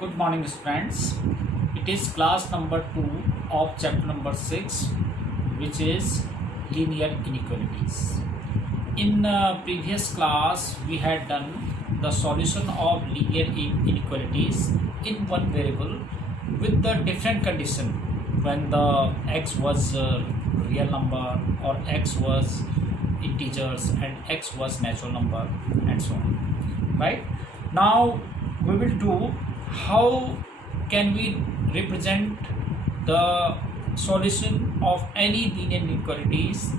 Good morning, friends. It is class number 2 of chapter number 6, which is linear inequalities. In previous class, we had done the solution of linear inequalities in one variable with the different condition when the x was real number or x was integers and x was natural number and so on. Right? Now we will do how can we represent the solution of any linear inequalities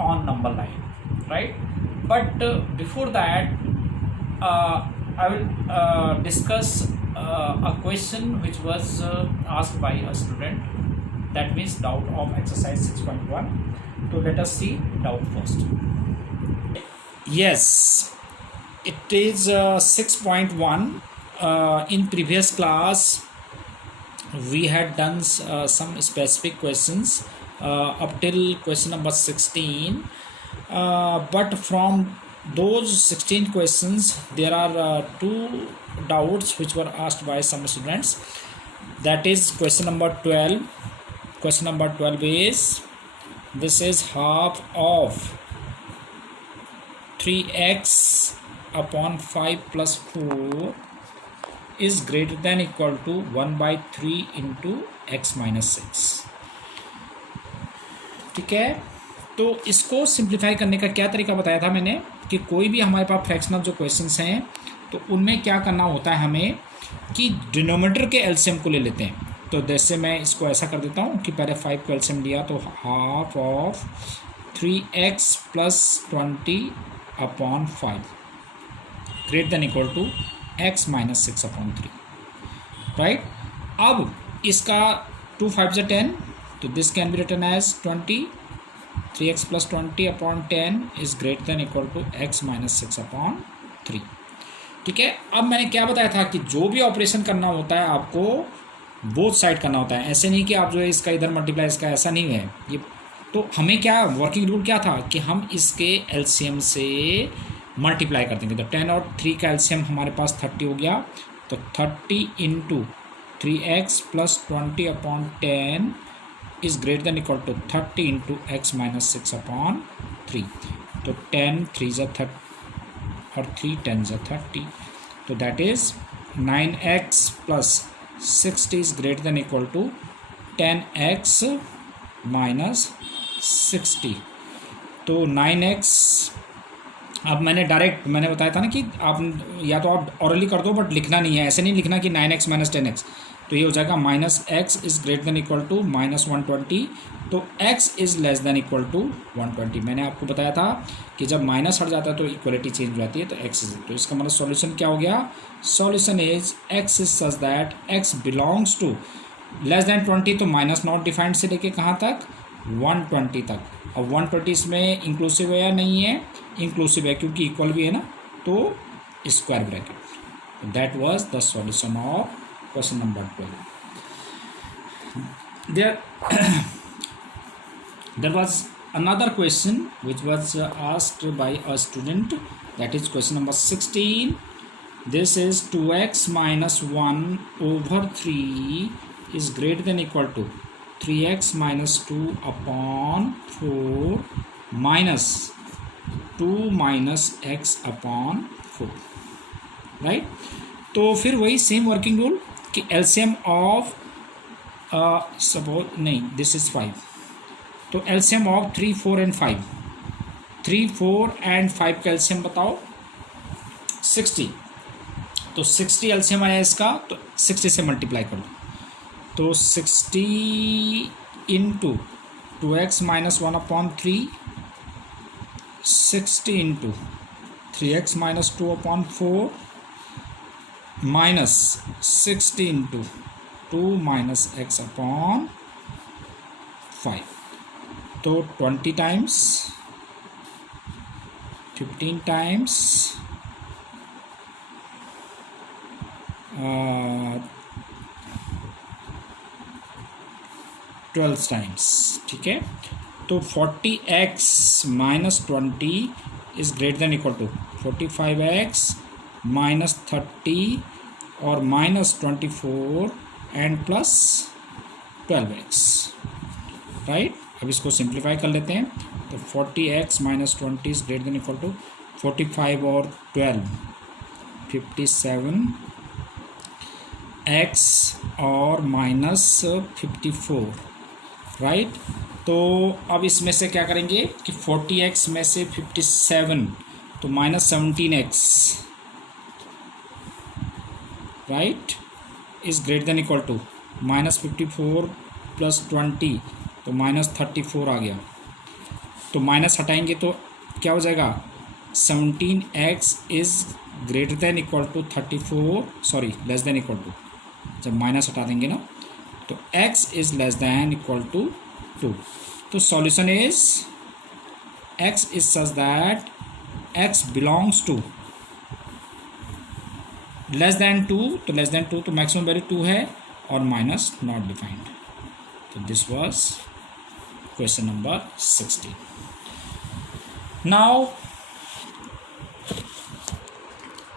on number line, right? But before that, I will discuss a question which was asked by a student, that means doubt of exercise 6.1. So let us see doubt first. Yes, it is 6.1. In previous class we had done some specific questions up till question number 16, but from those 16 questions there are two doubts which were asked by some students. That is question number 12. Question number 12 is, this is half of 3x upon 5 plus 4 is greater than equal to 1/3 into x minus 6. ठीक है, तो इसको simplify करने का क्या तरीका बताया था मैंने कि कोई भी हमारे पास फ्रैक्शनल जो क्वेश्चंस हैं तो उनमें क्या करना होता है हमें कि डिनोमिनेटर के एलसीएम को ले लेते हैं. तो जैसे मैं इसको ऐसा कर देता हूँ कि पहले 5 को एलसीएम लिया तो half of 3x plus 20 upon 5 greater than equal to x minus 6 upon 3, right. अब इसका 2 5 से 10, तो this can be written as 20. 3x plus 20 upon 10 is greater than equal to x minus 6 upon 3. ठीक है, अब मैंने क्या बताया था कि जो भी ऑपरेशन करना होता है आपको बोथ साइड करना होता है. ऐसे नहीं कि आप जो है इसका इधर मल्टीप्लाई इसका, ऐसा नहीं है ये. तो हमें क्या वर्किंग रूल क्या था कि हम इसके एलसीएम से मल्टीप्लाई कर देंगे. तो 10 और 3 का एलसीएम हमारे पास 30 हो गया. तो 30 into 3x plus 20 upon 10 is greater than equal to 30 into x minus 6 upon 3. तो 10 3 ज़ा 30 और 3 10 ज़ा 30. तो that is 9x plus 60 is greater than equal to 10x minus 60. तो 9x, अब मैंने बताया था ना कि आप या तो आप ऑरली कर दो बट लिखना नहीं है. ऐसे नहीं लिखना कि 9x माइनस 10x. तो ये हो जाएगा minus x is greater than equal to minus 120. तो x is less than equal to 120. मैंने आपको बताया था कि जब माइनस हट जाता है तो इक्वलिटी चेंज हो जाती है. तो x इज, तो इसका मतलब सॉल्यूशन क्या हो गया. Solution is x is such that x belongs to less than 20. तो माइनस नॉट डिफाइंड से लेके कहाँ तक, 120 तक. अब 120 इसमें इंक्लूसिव है या नहीं है, इंक्लूसिव है क्योंकि इक्वल भी है ना, तो square bracket. That was the solution of question number 12. there was another question which was asked by a student, that is question number 16. This is 2x minus 1 over 3 is greater than equal to 3x minus 2 upon 4 minus 2 minus x upon 4, right. तो फिर वही same working rule कि LCM of suppose नहीं, this is 5. तो LCM of 3 4 and 5. 3 4 and 5 का LCM बताओ, 60. तो 60 LCM आया इसका, तो 60 से मल्टीप्लाई करो. तो 60 into 2x minus 1 upon 3, 60 into 3x minus 2 upon 4 minus 60 into 2 minus x upon 5. तो 20 टाइम्स, 15 टाइम्स, 12 टाइम्स. ठीक है, तो 40x minus 20 is greater than equal to 45x minus 30 और -24 एंड प्लस 12x, राइट। अब इसको सिंप्लीफाई कर लेते हैं। तो 40x minus 20 is greater than equal to 45 और 12 57x और -54, राइट। तो अब इसमें से क्या करेंगे कि 40x में से 57 तो -17x, right, is greater than equal to -54 plus 20 तो -34 आ गया। तो माइनस हटाएंगे तो क्या हो जाएगा, 17x is greater than equal to 34, sorry less than equal to, जब माइनस हटा देंगे ना तो x is less than equal to 2। तो solution is x is such that x belongs to less than 2, तो लेस देन 2 तो maximum value 2 है और माइनस नॉट डिफाइंड। तो this was question number 16। Now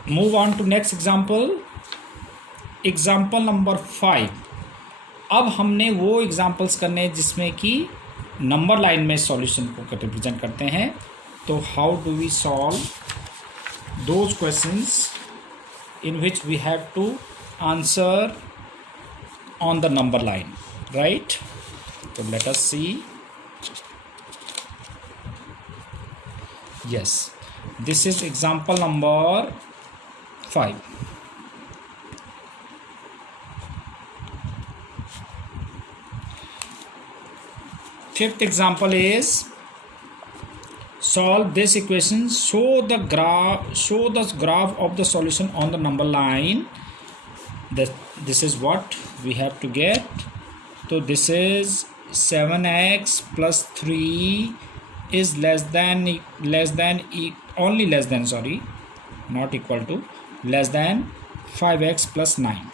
move on to next example, example number 5। अब हमने वो examples करने जिसमें कि नंबर लाइन में सॉल्यूशन को रिप्रेजेंट करते हैं। तो how do we solve those questions in which we have to answer on the number line, right? So let us see. Yes, this is example number 5. Fifth example is solve this equation, show the graph of the solution on the number line. This is what we have to get. So this is 7x plus 3 is less than sorry, not equal to, less than 5x plus 9.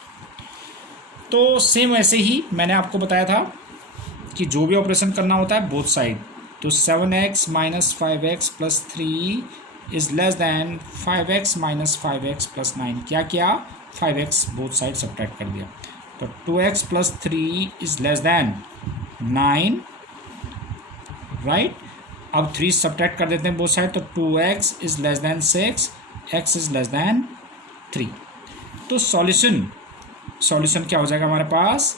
तो same ऐसे ही मैंने आपको बताया था कि जो भी operation करना होता है बोथ साइड, तो 7x minus 5x plus 3 is less then 5x minus 5x plus 9। क्या किया, 5x बोथ साइड सब्ट्रैक्ट कर दिया। तो 2x plus 3 is less then 9, right. अब 3 सब्ट्रैक्ट कर देते हैं बोथ साइड, तो 2x is less than 6, x is less than 3। तो सॉल्यूशन क्या हो जाएगा हमारे पास,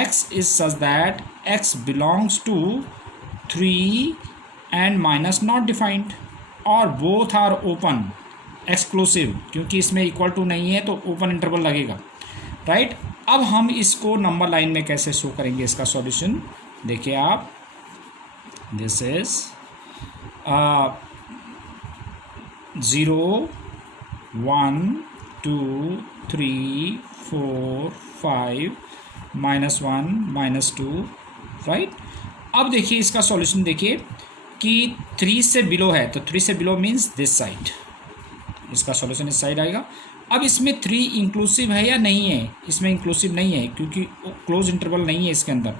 x is such that x belongs to 3 and minus not defined, और बोथ आर ओपन एक्सक्लूसिव, क्योंकि इसमें इक्वल टू नहीं है तो ओपन इंटरवल लगेगा, राइट। अब हम इसको नंबर लाइन में कैसे शो करेंगे इसका सॉल्यूशन, देखिए आप, दिस इज 0 1 2 3 4 5 -1 -2, राइट। अब देखिए इसका सॉल्यूशन देखिए कि 3 से बिलो है, तो 3 से बिलो मीन्स दिस साइड, इसका सॉल्यूशन इस साइड आएगा। अब इसमें 3 इंक्लूसिव है या नहीं है, इसमें इंक्लूसिव नहीं है क्योंकि क्लोज इंटरवल नहीं है इसके अंदर।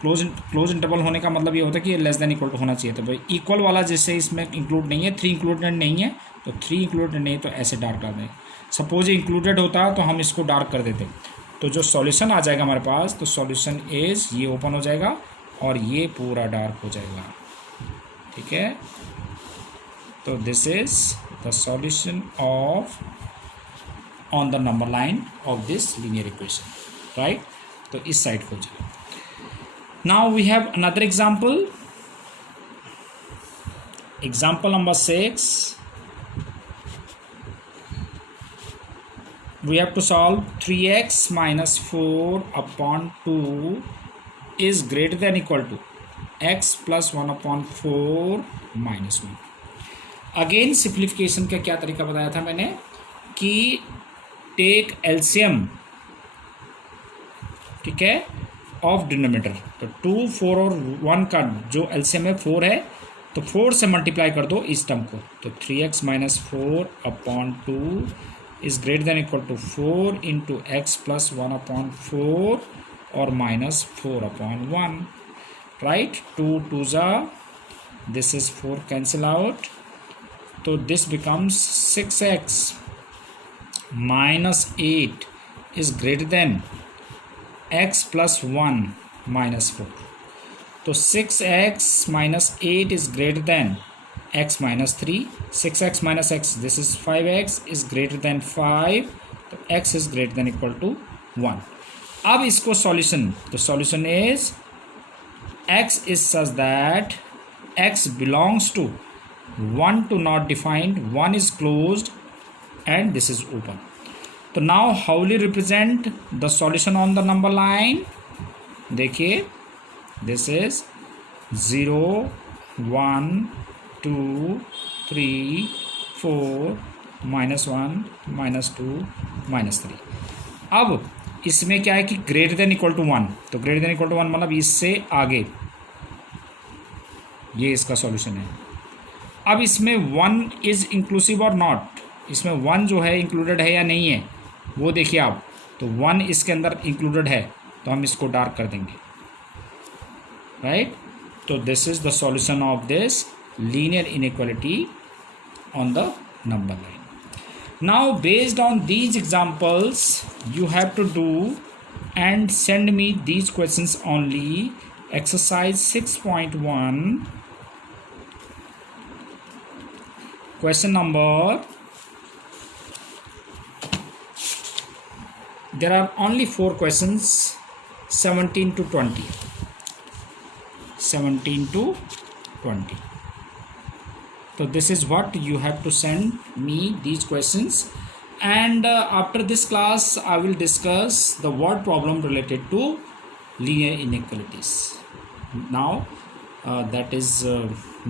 क्लोज इंटरवल होने का मतलब ये होता है कि लेस देन इक्वल टू होना चाहिए। तो भाई इक्वल वाला जैसे इसमें इंक्लूड नहीं है, 3 इंक्लूडेड नहीं है, तो 3 इंक्लूडेड नहीं है तो ऐसे डार्क कर दें। सपोज ये इंक्लूडेड होता तो हम इसको डार्क कर देते, तो जो सॉल्यूशन आ जाएगा हमारे पास, तो सॉल्यूशन इज ये ओपन हो जाएगा और ये पूरा डार्क हो जाएगा, ठीक है। तो this is the solution of on the number line of this linear equation, right. तो इस साइड को जाए। Now we have another example, example number 6। we have to solve 3x minus 4 upon 2 is greater than equal to x plus 1 upon 4 minus 1। Again simplification का क्या तरीका बताया था मैंने कि टेक एलसीएम, ठीक है, ऑफ डिनोमिनेटर। तो 2 4 और 1 का जो एलसीएम है 4 है, तो 4 से मल्टीप्लाई कर दो इस टर्म को, तो 3x minus 4 upon 2 is greater than equal to 4 into x plus 1 upon 4 or minus 4 upon 1, right। 2 2s are, this is 4 cancel out, so this becomes 6x minus 8 is greater than x plus 1 minus 4. तो 6x minus 8 is greater than x minus 3. 6x minus x, this is 5x, is greater than 5. तो x is greater than equal to 1. अब इसको solution, तो solution is x is such that x belongs to 1 to not defined, 1 is closed and this is open. तो now how will you represent the solution on the number line? देखिए, this is 0 1 2 3 4 -1 -2 -3. अब इसमें क्या है कि greater than equal to 1, तो greater than equal to 1 मतलब इससे आगे, ये इसका सॉल्यूशन है. अब इसमें 1 इज़ इंक्लूसिव और नॉट, इसमें 1 जो है इंक्लूडेड है या नहीं है वो देखिए आप. तो 1 इसके अंदर इंक्लूडेड है तो हम इसको डार्क कर देंगे, राइट. तो this is the solution of this linear inequality on the number line. Now based on these examples you have to do and send me these questions only. Exercise 6.1, question number, there are only 4 questions, 17 to 20. 17 to 20. So this is what you have to send me these questions. And after this class I will discuss the word problem related to linear inequalities. Now that is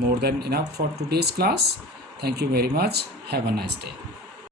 more than enough for today's class. Thank you very much. Have a nice day.